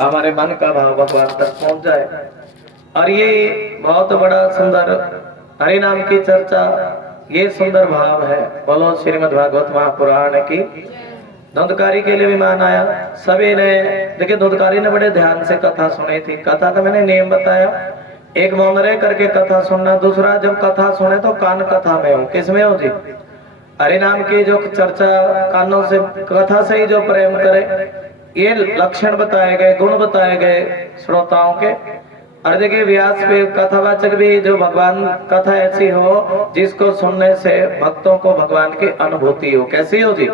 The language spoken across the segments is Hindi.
हमारे मन का भाव भगवान तक पहुंच जाए। और ये बहुत बड़ा सुंदर हरि नाम की चर्चा, ये सुंदर भाव है। बोलो श्रीमद् भागवत महापुराण की। धुंधकारी के लिए विमान आया, सभी ने देखिए धुंधकारी ने बड़े ध्यान से कथा सुनी थी। कथा का मैंने नियम बताया, एक मौन रह करके कथा सुनना, दूसरा जब कथा सुने तो कान कथा में हो। किसमें हो जी? हरि नाम की जो चर्चा कानों से, कथा से ही जो प्रेम करे, ये लक्षण बताए गए, गुण बताए गए श्रोताओं के। और देखिए व्यास पे कथावाचक भी, जो भगवान कथा ऐसी हो जिसको सुनने से भक्तों को भगवान की अनुभूति हो। कैसी हो जी?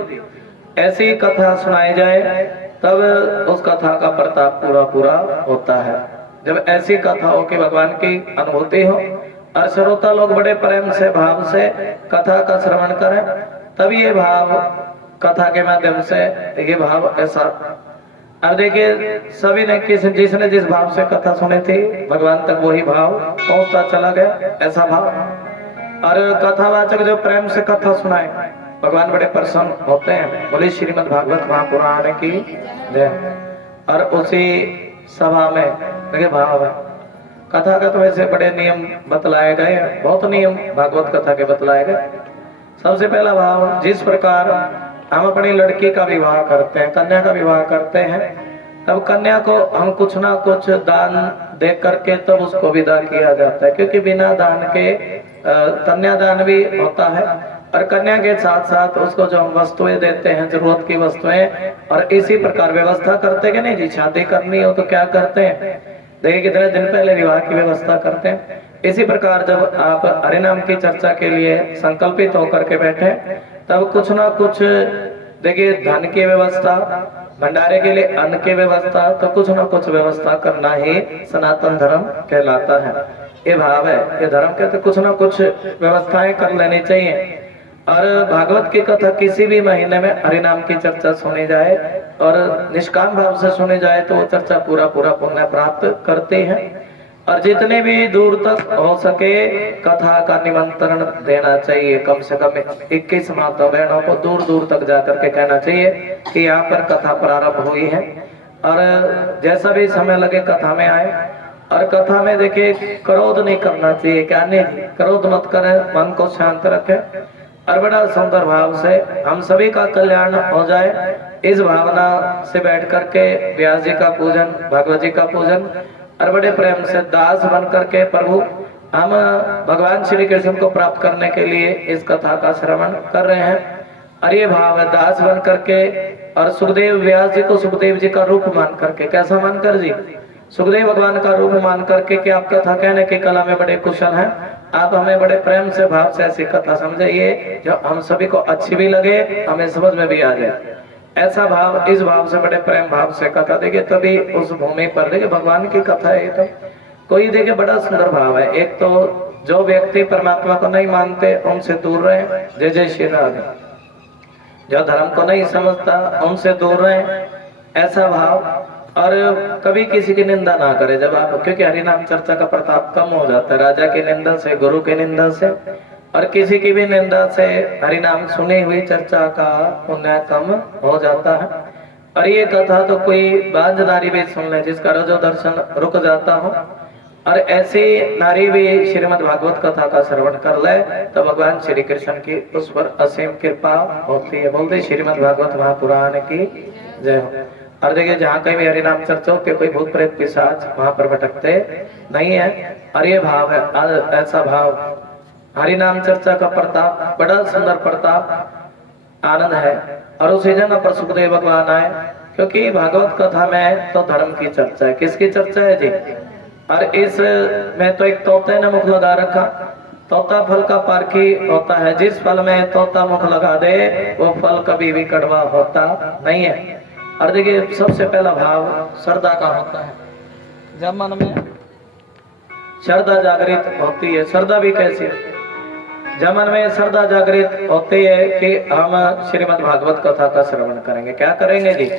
ऐसी कथा सुनाई जाए तब उस कथा का प्रताप पूरा पूरा होता है। जब ऐसी कथा हो कि भगवान की अनुभूति हो और श्रोता लोग बड़े प्रेम से भाव से कथा का श्रवण करें, तब ये भाव कथा के माध्यम से ये भाव ऐसा। अब देखिए सभी ने जिसने जिस भाव से कथा सुनी थी, भगवान तक वही भाव पहुंचता चला गया, ऐसा भाव। और कथावाचक जो प्रेम से कथा सुनाए, भगवान बड़े प्रसन्न होते हैं। बोले श्रीमद् भागवत महापुराण की जय। और उसी सभा में देखिए भाव है। कथा का तो वैसे बड़े नियम बतलाए गए, बहुत नियम भागवत कथा के बतलाए गए। सबसे पहला भाव, जिस प्रकार हम अपनी लड़की का विवाह करते हैं, कन्या का विवाह करते हैं, तब कन्या को हम कुछ ना कुछ दान दे करके तब उसको विदा किया जाता है। क्योंकि बिना दान के कन्यादान भी होता है, और कन्या के साथ साथ उसको जो हम वस्तुएं देते हैं, जरूरत की वस्तुएं, और इसी प्रकार व्यवस्था करते हैं कि नहीं जी? शादी करनी हो तो क्या करते हैं, देखिए कितने दिन पहले विवाह की व्यवस्था करते हैं। इसी प्रकार जब आप हरि नाम की चर्चा के लिए संकल्पित होकर के बैठे, तब कुछ ना कुछ देखिए धन की व्यवस्था, भंडारे के लिए अन्न की व्यवस्था, तो कुछ ना कुछ व्यवस्था करना ही सनातन धर्म कहलाता है। ये भाव है, ये धर्म कहते कुछ ना कुछ व्यवस्थाएं कर लेनी चाहिए। और भागवत की कथा किसी भी महीने में हरि नाम की चर्चा सुनी जाए और निष्काम भाव से सुनी जाए तो वो चर्चा पूरा पूरा पुण्य प्राप्त करते हैं। और जितने भी दूर तक हो सके कथा का निमंत्रण देना चाहिए। कम से कम 21 माता बहनों को दूर दूर तक जाकर के कहना चाहिए कि यहाँ पर कथा प्रारंभ हुई है। और जैसा भी समय लगे कथा में आए। और कथा में देखिए क्रोध नहीं करना चाहिए, क्या नहीं, क्रोध मत करें, मन को शांत रखें और बड़ा सुंदर भाव से हम सभी का कल्याण हो जाए, इस भावना से बैठ करके व्यास जी का पूजन, भगवत जी का पूजन, और बड़े प्रेम से दास बन करके प्रभु हम भगवान श्री कृष्ण को प्राप्त करने के लिए इस कथा का श्रवण कर रहे हैं। और ये भाव है दास बन करके। और सुखदेव व्यास जी को सुखदेव जी का रूप मान करके, कैसा मानकर जी? सुखदेव भगवान का रूप मान करके कि आप कथा कहने की कला में बड़े कुशल हैं, आप हमें बड़े प्रेम से भाव से ऐसी कथा समझाइए जो हम सभी को अच्छी भी लगे, हमें समझ में भी आ जाए। ऐसा भाव, इस भाव से बड़े प्रेम भाव से कथा देखिए, तभी उस भूमि पर देखिए भगवान की कथा है। तो कोई देखिए बड़ा सुंदर भाव है। एक तो जो व्यक्ति परमात्मा को नहीं मानते उनसे दूर रहे, जय जय श्री राधे। जो धर्म को नहीं समझता उनसे दूर रहे, ऐसा भाव। और कभी किसी की निंदा ना करे जब आप, क्योंकि हरि नाम चर्चा का प्रताप कम हो जाता है राजा की निंदा से, गुरु की निंदा से, और किसी की भी निंदा से हरि नाम सुनी हुई चर्चा का पुण्य कम हो जाता है। और ये कथा तो कोई बांझ नारी भी सुन ले जिसका रजो दर्शन रुक जाता हो, और ऐसी नारी भी श्रीमद् भागवत कथा का श्रवण कर ले तो भगवान श्री कृष्ण की उस पर असीम कृपा होती है। बोलते श्रीमद् भागवत महापुराण की जय हो। और देखिए जहाँ कहीं भी हरि नाम चर्चा होती है, कोई भूत प्रेत पिशाच वहां पर भटकते नहीं है। और ये भाव है, ऐसा भाव, हरि नाम चर्चा का प्रताप, बड़ा सुंदर प्रताप, आनंद है। और उसी जगह पर सुखदेव भगवान आए, क्योंकि भागवत कथा में तो धर्म की चर्चा है। किसकी चर्चा है जी? और इस में तो एक तोते ने मुख लगा रखा। तोता फल का पारखी होता है, जिस फल में तोता मुख लगा दे वो फल कभी भी कड़वा होता नहीं है। और देखिए सबसे पहला भाव श्रद्धा का होता है। जब मन में श्रद्धा जागृत होती है, श्रद्धा भी कैसी है? जब मन में श्रद्धा जागृत होती है कि हम श्रीमद् भागवत कथा का श्रवण करेंगे, क्या करेंगे जी?